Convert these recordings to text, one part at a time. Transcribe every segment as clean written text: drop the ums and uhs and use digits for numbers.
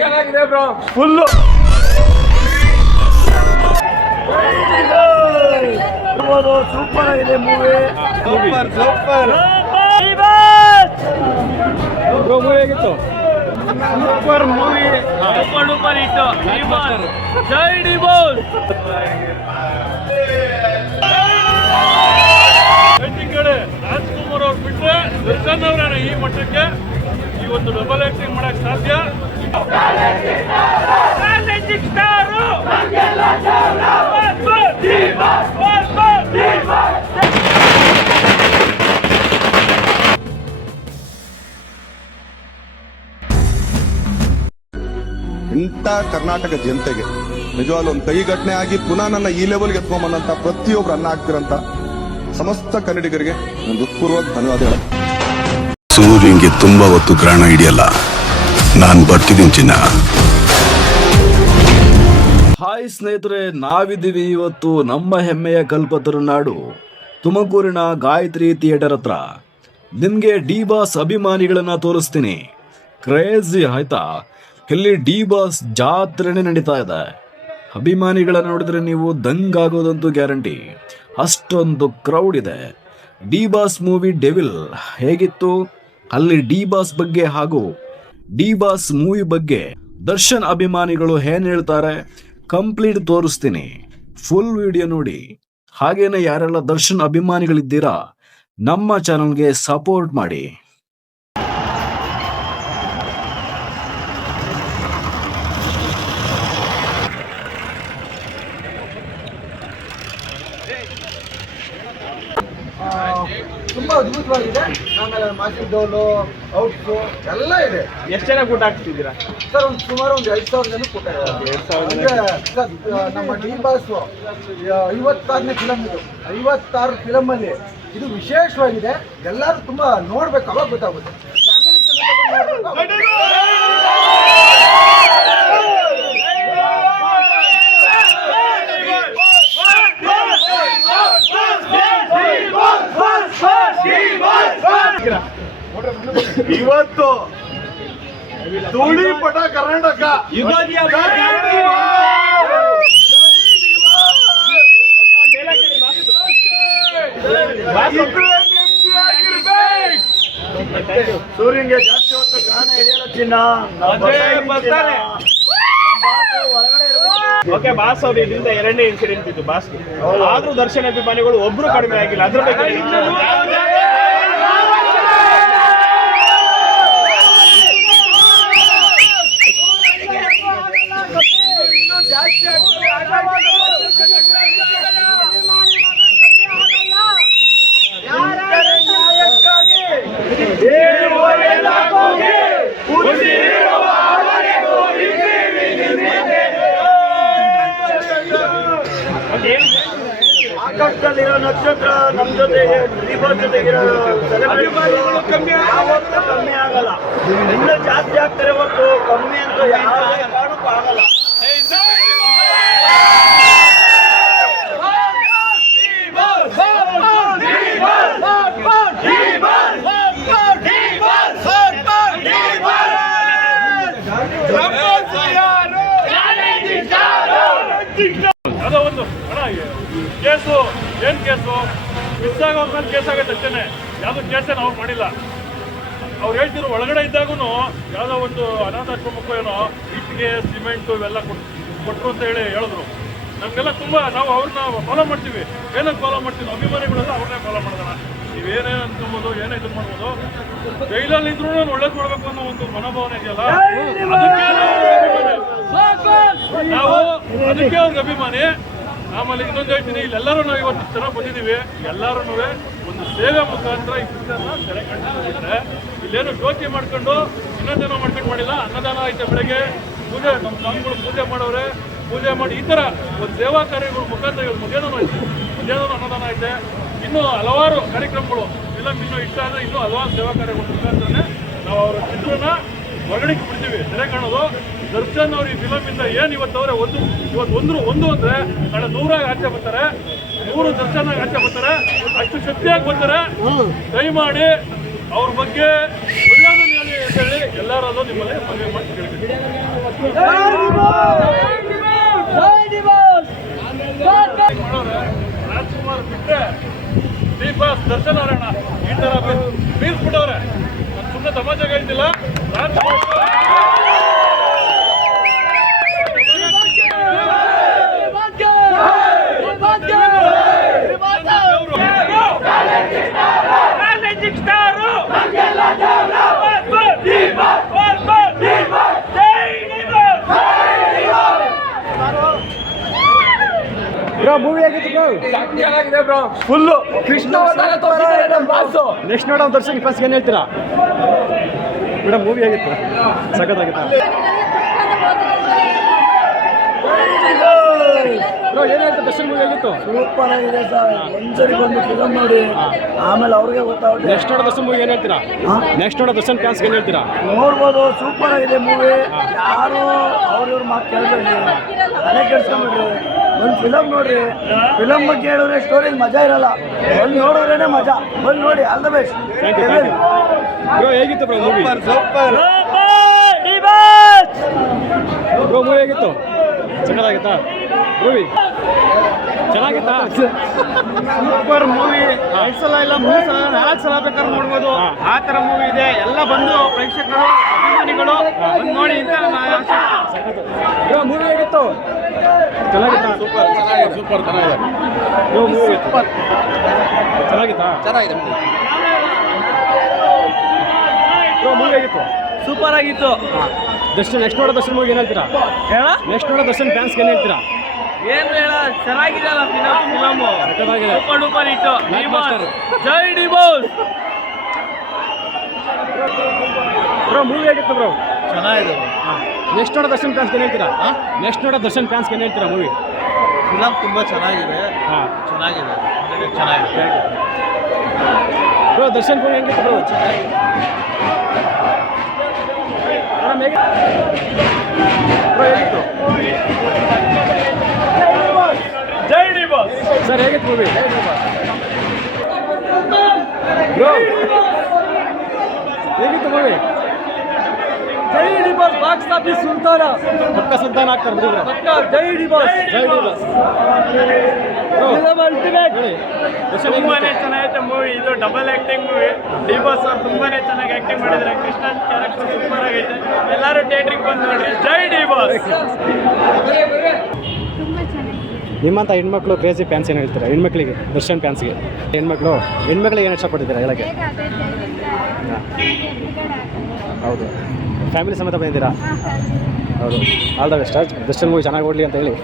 ಚೆನ್ನಾಗಿದೆ bro full super ಆಗಿದೆ movie. Super super movie ಆಗಿತ್ತು. Super movie. Super duper hit. ಜೈ ಡಿ ಬಾಸ್. ಕಡೆ ರಾಜ್ಕುಮಾರ್ ಅವ್ರು ಬಿಟ್ರೆ ದರ್ಶನ್ ಅವರ ಈ ಮಟ್ಟಕ್ಕೆ ಈ ಒಂದು ಡಬಲ್ ಆಕ್ಟಿಂಗ್ ಮಾಡಕ್ ಸಾಧ್ಯ. ಇಂಥ ಕರ್ನಾಟಕ ಜನತೆಗೆ ನಿಜವಾಗ್ಲೂ ಒಂದು ಕೈಘಟನೆ ಆಗಿ ಪುನಃ ನನ್ನ ಈ ಲೆವೆಲ್ಗೆ ಎತ್ಕೊಂಬಂದಂತ ಪ್ರತಿಯೊಬ್ರು ಅನ್ನ ಆಗ್ತಿರಂತ ಸಮಸ್ತ ಕನ್ನಡಿಗರಿಗೆ ಒಂದು ಹೃತ್ಪೂರ್ವಕ ಧನ್ಯವಾದಗಳು. ಸೂರ್ಯಂಗೆ ತುಂಬಾ ಹೊತ್ತು ಗ್ರಹಣ ಹಿಡಿಯಲ್ಲ, ನಾನು ಬರ್ತಿದ್ದೀನಿ ಚಿನ್ನ. ಹಾಯ್ ಸ್ನೇಹಿತರೆ, ನಾವಿದ್ದೀವಿ ಇವತ್ತು ನಮ್ಮ ಹೆಮ್ಮೆಯ ಕಲ್ಪತರುನಾಡು ತುಮಕೂರಿನ ಗಾಯತ್ರಿ ಥಿಯೇಟರ್ ಹತ್ರ. ನಿಮ್ಗೆ ಡಿ ಬಾಸ್ ಅಭಿಮಾನಿಗಳನ್ನ ತೋರಿಸ್ತೀನಿ. ಕ್ರೇಜಿ ಆಯ್ತಾ, ಇಲ್ಲಿ ಡಿ ಬಾಸ್ ಜಾತ್ರೆನೇ ನಡೀತಾ ಇದೆ. ಅಭಿಮಾನಿಗಳನ್ನ ನೋಡಿದ್ರೆ ನೀವು ದಂಗಾಗೋದಂತೂ ಗ್ಯಾರಂಟಿ, ಅಷ್ಟೊಂದು ಕ್ರೌಡ್ ಇದೆ. ಡಿ ಬಾಸ್ ಮೂವಿ ಡೆವಿಲ್ ಹೇಗಿತ್ತು, ಅಲ್ಲಿ ಡಿ ಬಾಸ್ ಬಗ್ಗೆ ಹಾಗೂ ಡಿ ಬಾಸ್ ಮೂವಿ ಬಗ್ಗೆ ದರ್ಶನ್ ಅಭಿಮಾನಿಗಳು ಏನ್ ಹೇಳ್ತಾರೆ ಕಂಪ್ಲೀಟ್ ತೋರಿಸ್ತೀನಿ. ಫುಲ್ ವಿಡಿಯೋ ನೋಡಿ. ಹಾಗೇನೆ ಯಾರೆಲ್ಲ ದರ್ಶನ್ ಅಭಿಮಾನಿಗಳಿದ್ದೀರಾ ನಮ್ಮ ಚಾನಲ್ಗೆ ಸಪೋರ್ಟ್ ಮಾಡಿ. ತುಂಬಾ ಅದ್ಭುತವಾಗಿದೆ. ಆಮೇಲೆ ಮಾಸಿಕ್ ಡೋಲು ಔಟ್ಸು ಎಲ್ಲ ಇದೆ. ಎಷ್ಟು ಜನ ಊಟ ಹಾಕ್ತಿದ್ದೀರಾ ಸರ್? ಒಂದು ಸುಮಾರು ಒಂದು 2,000 ಜನ ಕೂಟ ನಮ್ಮ ಡಿ ಬಾಸ್ 56ನೇ ಫಿಲಮ್ ಇದು. 56 ಫಿಲಮಲ್ಲಿ ಇದು ವಿಶೇಷವಾಗಿದೆ. ಎಲ್ಲರೂ ತುಂಬಾ ನೋಡ್ಬೇಕು, ಅವಾಗ ಗೊತ್ತಾಗುತ್ತೆ. ಫ್ಯಾಮಿಲಿ ಇವತ್ತು ಧೂಳಿಪಟ ಕರ್ನಾಟಕ ಸೂರ್ಯಂಗೆ ಜಾಸ್ತಿ ಹೊತ್ತು ಗ್ರಹಣ ಹಿಡಿಯಲ್ಲ ಚಿನ್ನ. ಓಕೆ, ಬಾಸ್ ಅವ್ರು ಇದರಿಂದ 2ನೇ ಇನ್ಸಿಡೆಂಟ್ ಇತ್ತು ಬಾಸ್. ಆದ್ರೂ ದರ್ಶನ್ ಅಭಿಮಾನಿಗಳು ಒಬ್ರು ಕಡಿಮೆ ಆಗಿಲ್ಲ. ಅದ್ರ ಬಗ್ಗೆ ಆಕಾಶದಲ್ಲಿರೋ ನಕ್ಷತ್ರ ನಮ್ಮ ಜೊತೆಗೆ ಡಿಬಾಸ್ ಜೊತೆಗಿರೋ ಅಭಿಮಾನಿಗಳು ಕಮ್ಮಿ ಆಗಲ್ಲ. ಇನ್ನೂ ಜಾಸ್ತಿ ಆಗ್ತಾರೆ ಹೊರತು ಕಮ್ಮಿ ಅಂತ ಯಾವುದೇ ಕಾರಣಕ್ಕೂ ಆಗಲ್ಲ. ಯಾವುದೋ ಒಂದು ಕೇಸು ಏನ್ ಕೇಸು ಮಿಸ್ ಆಗೋದ್ಮೇಲೆ ಕೇಸ್ ಆಗತ್ತೆ ಅಷ್ಟೇನೆ. ಯಾವ್ದು ಕೇಸೇನು ಅವ್ರು ಮಾಡಿಲ್ಲ. ಅವ್ರು ಹೇಳ್ತಿದ್ರು ಒಳಗಡೆ ಇದ್ದಾಗೂ ಯಾವುದೋ ಒಂದು ಅನಾಥಾಶ್ರಮಕ್ಕೂ ಏನೋ ಇಟ್ಟಿಗೆ ಸಿಮೆಂಟು ಇವೆಲ್ಲ ಕೊಟ್ಟರು ಅಂತ ಹೇಳಿದ್ರು. ನಮಗೆಲ್ಲ ತುಂಬ ನಾವು ಅವ್ರನ್ನ ಫಾಲೋ ಮಾಡ್ತೀವಿ. ಏನಕ್ಕೆ ಫಾಲೋ ಮಾಡ್ತೀವಿ? ಅಭಿಮಾನಿಗಳೆಲ್ಲ ಅವ್ರನ್ನೇ ಫಾಲೋ ಮಾಡೋಣ. ನೀವೇನೇ ಅನ್ಕೊಬೋದು, ಏನೇ ಇದು ಮಾಡ್ಬೋದು. ಜೈಲಲ್ಲಿ ಇದ್ರು ನಾನು ಒಳ್ಳೇದು ಮಾಡ್ಬೇಕು ಅನ್ನೋ ಒಂದು ಮನೋಭಾವನೆ ಇದೆಯಲ್ಲ, ನಾವು ಅದಕ್ಕೆ ಅವ್ರಿಗೆ ಅಭಿಮಾನಿ. ಆಮೇಲೆ ಇನ್ನೊಂದು ಹೇಳ್ತೀನಿ, ಇಲ್ಲೆಲ್ಲರೂ ನಾವು ಇವತ್ತು ಚೆನ್ನಾಗಿ ಬಂದಿದ್ದೀವಿ. ಎಲ್ಲರೂ ಒಂದು ಸೇವೆ ಮುಖಾಂತರ ಈ ಪುಸ್ತಕನ ಸೆರೆ ಕಂಡಿದ್ರೆ ಇಲ್ಲೇನು ಜೋಕಿ ಮಾಡ್ಕೊಂಡು ಇನ್ನೊಂದೇನೋ ಮಾಡ್ಕೊಂಡು ಮಾಡಿಲ್ಲ. ಅನ್ನದಾನ ಐತೆ, ಬೆಳಗ್ಗೆ ಪೂಜೆ ನಮ್ಮ ಸ್ವಾಮಿಗಳು ಪೂಜೆ ಮಾಡೋರೆ, ಪೂಜೆ ಮಾಡಿ ಈ ಥರ ಒಂದು ಸೇವಾ ಕಾರ್ಯಗಳ ಮುಖಾಂತರ ಇವತ್ತು ಮಧ್ಯಾಹ್ನ ಐತೆ, ಮಧ್ಯಾಹ್ನ ಅನ್ನದಾನ ಐತೆ. ಇನ್ನೂ ಹಲವಾರು ಕಾರ್ಯಕ್ರಮಗಳು ಫಿಲಮ್ ಇನ್ನೂ ಇಷ್ಟ ಅಂದರೆ ಇನ್ನೂ ಹಲವಾರು ಸೇವಾ ಕಾರ್ಯಗಳ ಮುಖಾಂತರನೇ ನಾವು ಅವರ ಚಿತ್ರನ ಹೊರಗಡೆಗೆ ಬಿಡ್ತೀವಿ. ಸೆರೆ ಕಾಣೋದು ದರ್ಶನ್ ಅವ್ರು ಈ ಫಿಲಮಿಂದ ಏನು ಇವತ್ತವ್ರೆ ಒಂದು ಅಂದರೆ ನಾಳೆ 100 ಆಚೆ ಬರ್ತಾರೆ, 100 ದರ್ಶನ ಆಚೆ ಬರ್ತಾರೆ. ಅಷ್ಟು ಶಕ್ತಿಯಾಗಿ ಬರ್ತಾರೆ. ದಯಮಾಡಿ ಅವ್ರ ಬಗ್ಗೆ ಒಳ್ಳೆಯದು ಹೇಳಿ ಅಂತ ಹೇಳಿ ಎಲ್ಲರೂ ನಿಮ್ಮಲ್ಲಿ ಮನವಿ ಮಾಡಿ ಕೇಳ್ತೀನಿ. ಮಾಡೋರೆ ರಾಜ್ಕುಮಾರ್ ಬಿಟ್ಟರೆ ಡಿ ಬಾಸ್ ದರ್ಶನ್ ಅವರಣ್ಣ ಈ ಥರ ಬೀಳ್ಸ್ಬಿಟ್ಟವ್ರೆ. ಸುಮ್ಮನೆ ತಮಾಷೆಗೆ ಹೇಳ್ತಿಲ್ಲ. ಮೂವಿ ಆಗಿತ್ತು ಬ್ರೋ, ಚೆನ್ನಾಗಿದೆ ಬ್ರೋ, ಫುಲ್ಲು ಕೃಷ್ಣ ನೆಕ್ಸ್ಟ್ ನೋಡೋ ದರ್ಶನ್ ಫಸ್ಟ್ ಏನು ಹೇಳ್ತೀರಾ ಮೇಡಮ್? ಮೂವಿ ಆಗಿತ್ತು, ಸಖತ್ತಾಗಿತ್ತಾ ಬ್ರೋ? ಏನಾಯ್ತು ದರ್ಶನ್ ಮೂವಿ ಆಗಿತ್ತು? ಸೂಪರ್ ಆಗಿದೆ ಸರ್. ಒಂದ್ಸರಿ ಬಂದು ಫಿಲಮ್ ನೋಡಿ ಆಮೇಲೆ ಅವ್ರಿಗೆ ಗೊತ್ತಾಗುತ್ತೆ. ನೆಕ್ಸ್ಟ್ ನೋಡೋ ದರ್ಶನ್ ಮೂವಿ ಏನು ಹೇಳ್ತೀರಾ? ನೆಕ್ಸ್ಟ್ ನೋಡೋ ದರ್ಶನ್ ಫ್ಯಾನ್ಸ್ ಏನು ಹೇಳ್ತೀರಾ? ನೋಡ್ಬೋದು, ಸೂಪರ್ ಆಗಿದೆ ಮೂವಿ. ಯಾರು ಅವ್ರವ್ರ ಮಾತು ಕೇಳಬೇಡಿ, ಮನೆ ಕೆಡ್ಸ್ಕೊಂಬಿಡ್ರಿ, ಒಂದು ಫಿಲಮ್ ನೋಡ್ರಿ. ಫಿಲಮ್ ಬಗ್ಗೆ ಹೇಳಿದ್ರೆ ಸ್ಟೋರಿ ಮಜಾ ಇರಲ್ಲ, ಬಂದು ನೋಡಿದ್ರೇನೆ ಮಜಾ. ಬಂದು ನೋಡಿ. All the best. Thank you bro. ಹೇಗಿತ್ತು ಬ್ರೋ ಮೂವಿ? ಬ್ರೋ ಮೂವಿ ಹೇಗಿತ್ತು? ಚೆನ್ನಾಗಿತ್ತಾ ಮೂವಿ? ಚೆನ್ನಾಗಿತ್ತಾ? Super movie. 2 ಸಲ ಇಲ್ಲ 3 ಸಲ 4 ಸಲ ಬೇಕಾದ್ರೆ ನೋಡ್ಬೋದು. ಆ ಥರ ಮೂವಿ ಇದೆ. ಎಲ್ಲ ಬಂದು ಪ್ರೇಕ್ಷಕರು ಅಭಿಮಾನಿಗಳು ಬಂದು ನೋಡಿ ಅಂತ ಬ್ರೋ ಮೂವಿ ಹೇಗಿತ್ತು? ಚೆನ್ನಾಗಿತ್ತಾ? ಸೂಪರ್ ಚೆನ್ನಾಗಿದೆ. ಸೂಪರ್ ಚೆನ್ನಾಗಿದೆ ಬ್ರೋ ಮೂವಿ. ಚೆನ್ನಾಗಿತ್ತಾ? ಚೆನ್ನಾಗಿದೆ ಬ್ರೋ ಮೂವಿ ಹೇಗಿತ್ತು? ಸೂಪರ್ ಆಗಿತ್ತು. ದರ್ಶನ್ ನೆಕ್ಸ್ಟ್ ನೋಡೋ ದರ್ಶನ್ ಮೂವಿ ಏನು ಹೇಳ್ತೀರಾ? ನೆಕ್ಸ್ಟ್ ನೋಡೋ ದರ್ಶನ್ ಫ್ಯಾನ್ಸ್ ಏನು ಹೇಳ್ತೀರಾ? ಏನು ಹೇಳ, ಚೆನ್ನಾಗಿದೆ ಅಲ್ಲ ಫಿಲಮ್, ಸೂಪರ್ ಡೂಪರ್ ಹಿಟ್ಟು. ಜೈ ಡಿ ಬಾಸ್. ಬ್ರೋ ಮೂವಿ ಹೇಗಿತ್ತು ಬ್ರೋ? ಚೆನ್ನಾಗಿದೆ. ನೆಕ್ಸ್ಟ್ ನೋಡೋ ದರ್ಶನ್ ಫ್ಯಾನ್ಸ್ ಏನು ಹೇಳ್ತೀರಾ? ನೆಕ್ಸ್ಟ್ ನೋಡೋ ದರ್ಶನ್ ಫ್ಯಾನ್ಸ್ ಏನು ಹೇಳ್ತೀರಾ ಮೂವಿ? ಫಿಲಮ್ ತುಂಬ ಚೆನ್ನಾಗಿದೆ. ಚೆನ್ನಾಗಿದೆ. ಬ್ರೋ ದರ್ಶನ್ ಮೂವಿ ಹೆಂಗಿತ್ತು ಬ್ರೋ? ಬ್ರೋ ಹೇಗಿತ್ತು? ಜೈ ಡಿ ಬಾಸ್. ಸರ್ ಹೇಗಿತ್ತು ಮೂವಿ? ಬ್ರೋ ಹೇಗಿತ್ತು ಮೂವಿ? ಜೈ ಡಿ ಬಾಸ್ ಬಾಕ್ಸ್ ಆಫೀಸ್ ಸುಲ್ತಾನ. ಪಕ್ಕ ಸುಲ್ತಾನ್ ಆಗ್ತಾರೆ ಬಿಡಿ. ಜೈ ಡಿ ಬಾಸ್. ಜೈ ಡಿ ಬಾಸ್. ಅಲ್ಟಿಮೇಟ್. ದರ್ಶನ್ ತುಂಬಾನೇ ಚೆನ್ನಾಗಿತ್ತು ಮೂವಿ. ಇದು double acting movie. D boss ಅವ್ರು ತುಂಬಾನೇ ಚೆನ್ನಾಗಿ ಆಕ್ಟಿಂಗ್ ಮಾಡಿದ್ದಾರೆ. ಕೃಷ್ಣನ್ ಕ್ಯಾರೆಕ್ಟರ್ ಸೂಪರ್ ಆಗೈತೆ. ಎಲ್ಲರೂ ಥಿಯೇಟ್ರಿಗೆ ಬಂದು ನೋಡ್ರಿ. ಜೈ ಡಿ ಬಾಸ್. ನಿಮ್ಮಂಥ ಹೆಣ್ಮಕ್ಳು ಕ್ರೇಜಿ ಫ್ಯಾನ್ಸ್ ಏನು ಹೇಳ್ತೀರಾ? ಹೆಣ್ಮಕ್ಳಿಗೆ, ದರ್ಶನ್ ಫ್ಯಾನ್ಸ್ಗೆ, ಹೆಣ್ಮಕ್ಳಿಗೆ ಏನು ಇಷ್ಟಪಟ್ಟಿದ್ದೀರಾ ಹೇಳಕ್ಕೆ? ಹೌದು, ಫ್ಯಾಮಿಲಿ ಸಮೇತ ಬಂದಿದ್ದೀರಾ? ಹೌದು. All the best. Darshan movie ಚೆನ್ನಾಗಿ ಓಡಲಿ ಅಂತ ಹೇಳಿ.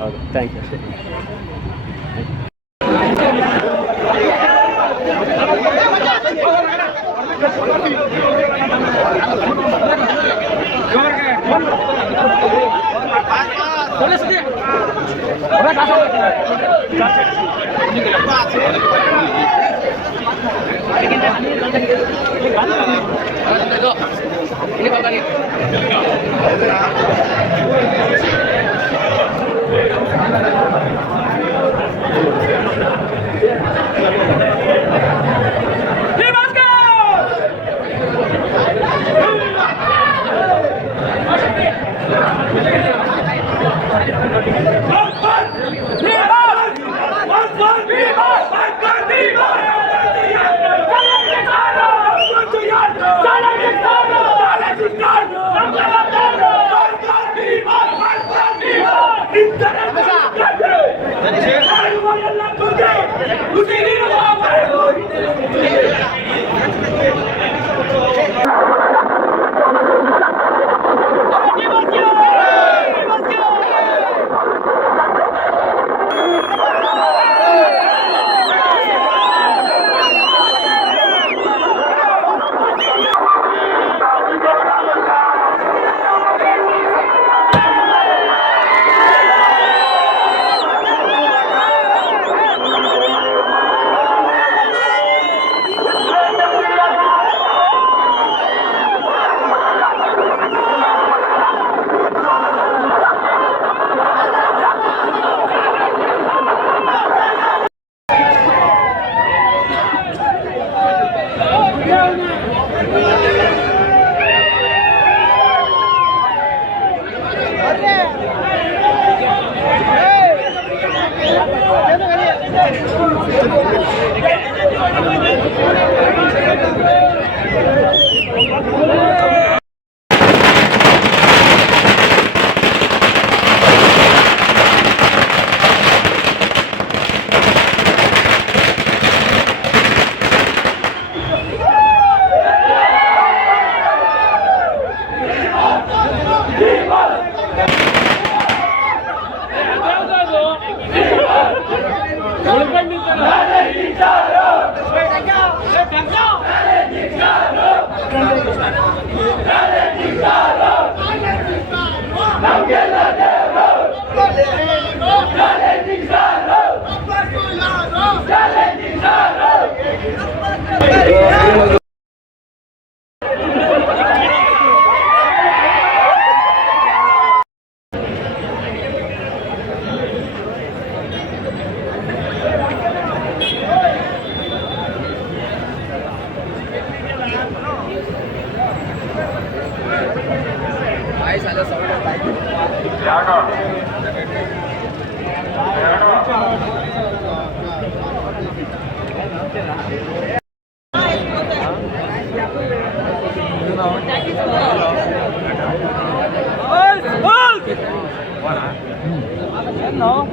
ಹೌದು, ಥ್ಯಾಂಕ್ ಯು. Viva!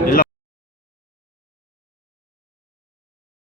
ಇಲ್ಲ